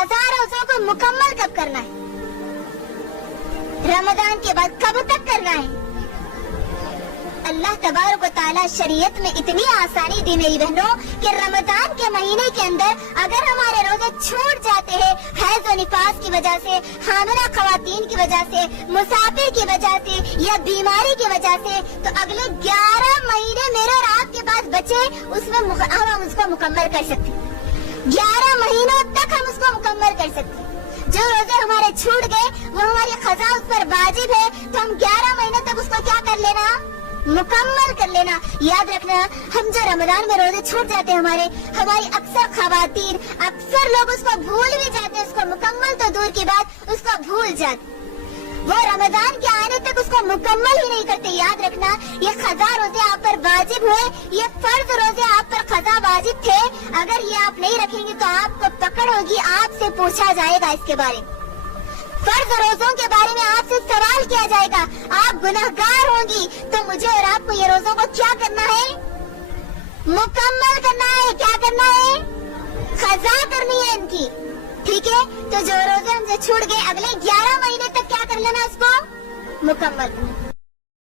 खज़ा रोज़ों को मुकम्मल कब करना है, रमजान के बाद कब तक करना है। अल्लाह तबारक व तआला शरीयत में इतनी आसानी दी मेरी बहनों कि रमजान के महीने के अंदर अगर हमारे रोजे छूट जाते हैं हैज और निफास की वजह से, हामिला खवातीन की वजह से, मुसाफिर की वजह से या बीमारी की वजह से, तो अगले 11 महीने मेरे और आपके पास बचे, उसमें हम उसको मुकम्मल कर सकते हैं। 11 महीनों तक हम उसको मुकम्मल कर सकते हैं। जो रोजे हमारे छूट गए वो हमारी खज़ा उस पर वाजिब है, तो हम 11 महीने तक उसको क्या कर लेना, मुकम्मल कर लेना। याद रखना, हम जो रमजान में रोजे छूट जाते हैं हमारी अक्सर खवातीन, अक्सर लोग उसको भूल भी जाते हैं, उसको मुकम्मल तो दूर की बात, उसको भूल जाते, वो रमजान के आने तक उसको मुकम्मल ही नहीं करते। याद रखना, ये खज़ा रोजे आप पर वाजिब हुए, ये फर्ज रोजे आप पर खज़ा वाजिब थे, अगर ये आप नहीं रखेंगे तो आपको पकड़ होगी, आपसे पूछा जाएगा इसके बारे में। फर्ज रोजों के बारे में आपसे सवाल किया जाएगा, आप गुनहगार होंगी, तो मुझे और आपको ये रोजों को क्या करना है, मुकम्मल करना है। क्या करना है, खज़ा करनी है इनकी, ठीक है। तो जो रोजे हमसे छूट गए अगले 11 महीने तक क्या कर लेना, उसको मुकम्मल करना।